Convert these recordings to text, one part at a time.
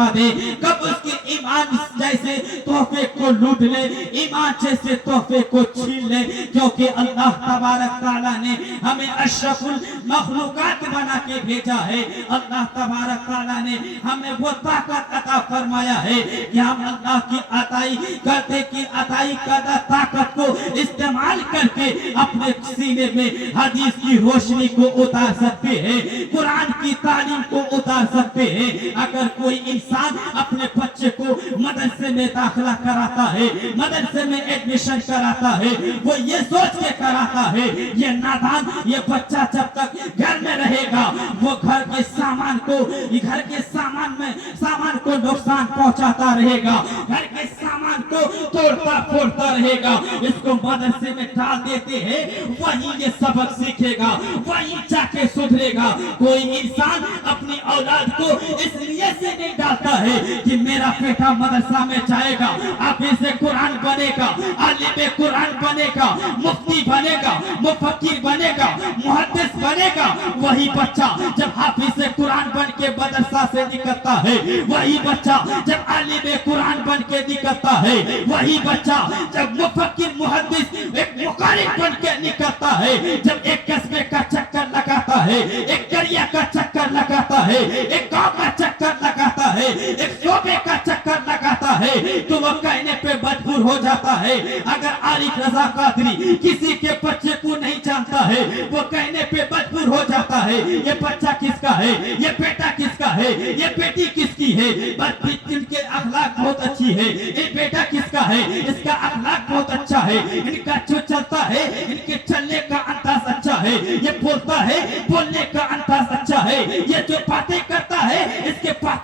करवा दे, कब उसके ईमान जैसे तोहफे को लूट ले, ईमान जैसे तोहफे को छीन ले, क्योंकि अल्लाह तबारक ताला ने हमें अशरफुल मखलूकात बना के भेजा है। अल्लाह तबारक ताला ने हमें वो ताकत अता फरमाया है कि हम अल्लाह की अताई करते की अताई करदा ताकत को इस्तेमाल करके अपने सीने में हदीस की रोशनी को उतार सकते हैं, कुरान की तालीम को उतार सकते हैं। अगर कोई इंसान अपने बच्चे को मदरसे में दाखिला कराता है, मदरसे में एडमिशन कराता है, वो ये सोच के कराता है ये नादान ये बच्चा जब तक घर में रहेगा वो घर के सामान को नुकसान पहुंचाता रहेगा, घर के सामान को तोड़ता फोड़ता रहेगा। इसको मदरसे में डाल देते हैं, वही ये सबक सीखेगा, वही जाके सुधरेगा। कोई इंसान अपनी औलाद को इसलिए से नहीं डालता है कि मेरा बेटा मदरसा में जाएगा, हाफिज़ कुरान बनेगा, आलिम कुरान बनेगा, मुफ्ती बनेगा, मुफक्किर बनेगा, मुहद्दिस बनेगा। वही बच्चा जब हाफिज़ कुरान बन के मदरसा से निकलता है, वही बच्चा जब आलिम कुरान बन के निकलता है, वही बच्चा जब मुफक्किर मुहद्दिस एक मुकारी बन के निकलता है, जब एक कस्बे का चक्कर लगाता है, एक करिया का चक्कर लगाता है, एक गांव का चक्कर लगाता है, एक शोबे का चक्कर लगाता है, तो वो कहने पे मजबूर हो जाता है। अगर आरिफ रजा कादरी किसी के बच्चे को नहीं जानता है, वो कहने पे मजबूर हो जाता है ये बच्चा किसका है, ये बेटा किसका है, ये बेटी किसकी है, बस इनके अखलाक बहुत अच्छी है, ये बेटा किसका है, इसका अखलाक बहुत अच्छा है, इनका जो चलता है इनके चलने का अंदाज अच्छा है, ये बोलता है बोलने का अंदाज अच्छा है, ये जो बातें करता है इसके बात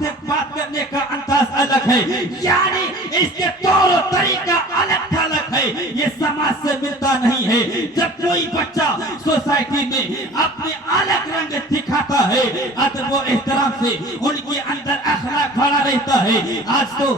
करने का अंदाज अलग है, यानी इसके तौर और तरीका अलग थलग है, ये समाज से मिलता नहीं है। जब कोई बच्चा सोसाइटी में अपने अलग रंग दिखाता है, अदब व एहतराम से उनके अंदर अखलाक भरा रहता है। आज तो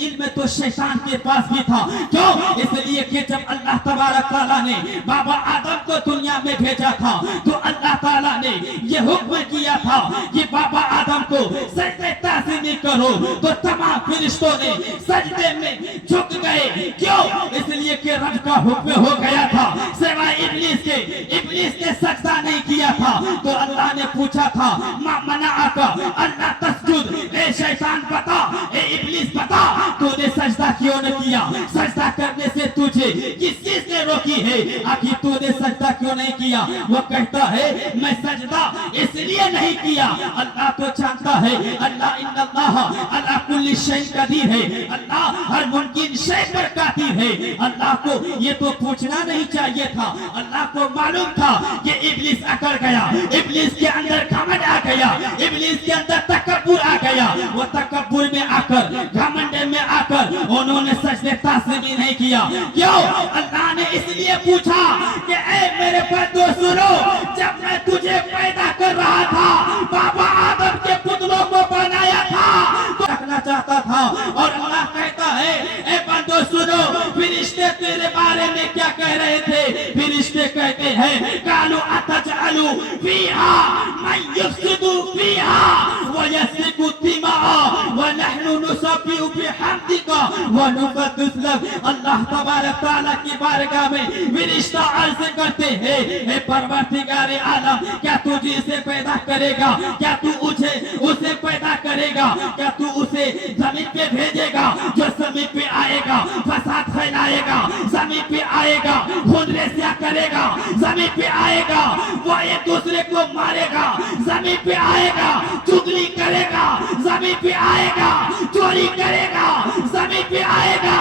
इनमें तो शैतान के पास भी था, क्यों? इसलिए कि जब अल्लाह तबारक ताला ने बाबा आदम को दुनिया में भेजा था, तो अल्लाह ताला ने ये हुक्म किया था कि बाबा आदम को सजदे ताज़ीमी करो, तो तमाम फरिश्तों ने सजदे में झुक गए। क्यों? इसलिए कि रब का हुक्म हो गया था, सिवाय इब्लीस के। इब्लीस ने सजदा नहीं किया था, तो अल्लाह ने पूछा था मा मनाअका अल्ला तस्जुद, ए शैतान बता, ए इब्लीस बता, तूने सजदा क्यों नहीं किया? सजदा करने से तुझे किस चीज ने रोकी है? आखिर तूने सजदा क्यों नहीं किया? वो कहता है मैं सजदा इसलिए नहीं किया, अल्लाह तो जानता है, अल्लाह इन्नल्लाह अला कुल्ली शैइन कदीर है, अल्लाह हर मुमकिन शै पर कादिर है। अल्लाह को ये तो पूछना नहीं चाहिए था, अल्लाह को मालूम था कि इब्लीस अकड़ गया, इब्लीस के अंदर घमंड आ गया, इब्लीस के अंदर तकब्बुर आ गया। वो तकब्बुर में आकर, घमंड में आकर उन्होंने सजदे ताज़ीमी नहीं किया। क्यों? अल्लाह ने इसलिए पूछा कि ए मेरे बंदो सुनो, जब मैं तुझे पैदा कर रहा था, बाबा आदम के पुतलों को बनाया था, तो रखना चाहता था। और अल्लाह कहता है ए बंदो सुनो, फरिश्ते तेरे बारे में क्या कह रहे थे? फरिश्ते कहते हैं कालू अतजअलू फीहा मन युफ्सिदु फीहा व यस्फिकु दिमाअ व नहनु नुसब्बिहु बिहम्दिका व नुक़द्दिस लक। अल्लाह तबारक तआला की बारगाह में फरिश्ता अर्ज़ करते हैं हे परवरदिगार आलम, क्या तू जिसे पैदा करेगा, क्या तू उसे पैदा करेगा, क्या तू उसे जमीन पे भेजेगा, जो जमीन पे आएगा फसाद फैलाएगा, जमीन पे आएगा खून-रेज़िया करेगा, जमीन पे आएगा वो एक दूसरे को मारेगा, जमीन पे आएगा चुगली करेगा, जमीन पे आएगा चोरी करेगा, जमीन पे आएगा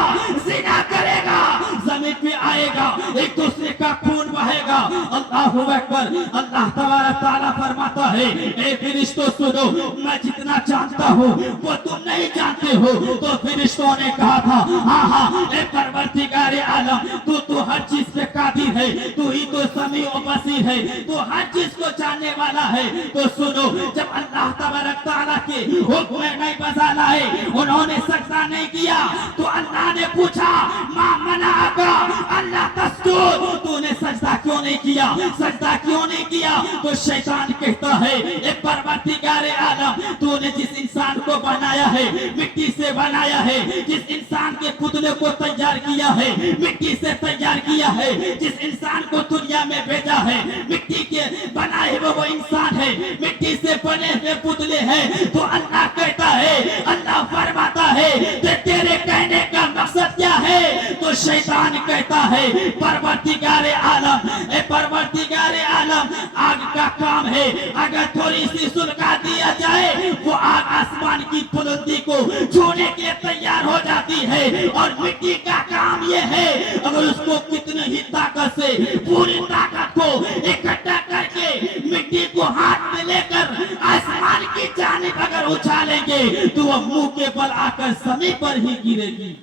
ज़िना करेगा, जमीन पे आएगा एक दूसरे का खून बहेगा। अल्लाहु अकबर। अल्लाह तबारक तआला फरमाता है ए फरिश्तों सुनो, मैं जितना जानता हूँ वो तुम नहीं जानते हो। तो फरिश्तों ने कहा था हाँ हाँ ए परवरदिगार आलम, तू हर चीज पे कादिर है, तू ही तो समी और बसीर है, तू हर चीज को जानने वाला है। तो सुनो, जब अल्लाह तबारक तआला के हुक्म नहीं बजाना है, उन्होंने सजदा नहीं किया, तो अल्लाह ने पूछा मा मनाअका अल्ला तस्जुद, तूने सजदा क्यों नहीं किया, सजदा क्यों नहीं किया? तो शैतान कहता है ए परवरदिगार आलम, तूने जिस इंसान को बनाया है मिट्टी से बनाया है, जिस इंसान के पुतले को तैयार किया है मिट्टी से तैयार किया है, जिस इंसान को दुनिया में भेजा है मिट्टी के बनाए हुए वो इंसान है, मिट्टी से बने हुए पुतले हैं। तो अल्लाह कहता है, अल्लाह फरमाता है कि तेरे कहने का मकसद क्या है? तो शैतान कहता है परवरदिगार आलम, ए परवरदिगार आलम, आग का काम है अगर थोड़ी सी सुलगा दिया जाए वो आग आसमान की बुलंदी को छूने के लिए तैयार हो जाती है। और मिट्टी का काम ये है अगर उसको कितनी ही ताकत से पूरी ताकत को इकट्ठा करके मिट्टी को हाथ में लेकर आसमान की जानिब अगर उछालेंगे तो वो मुंह के बल आकर जमीन पर ही गिरेगी।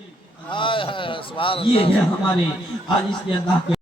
हाय हाय सुभान ये अल्लाह। है हमारे आज इसलिए अल्लाह के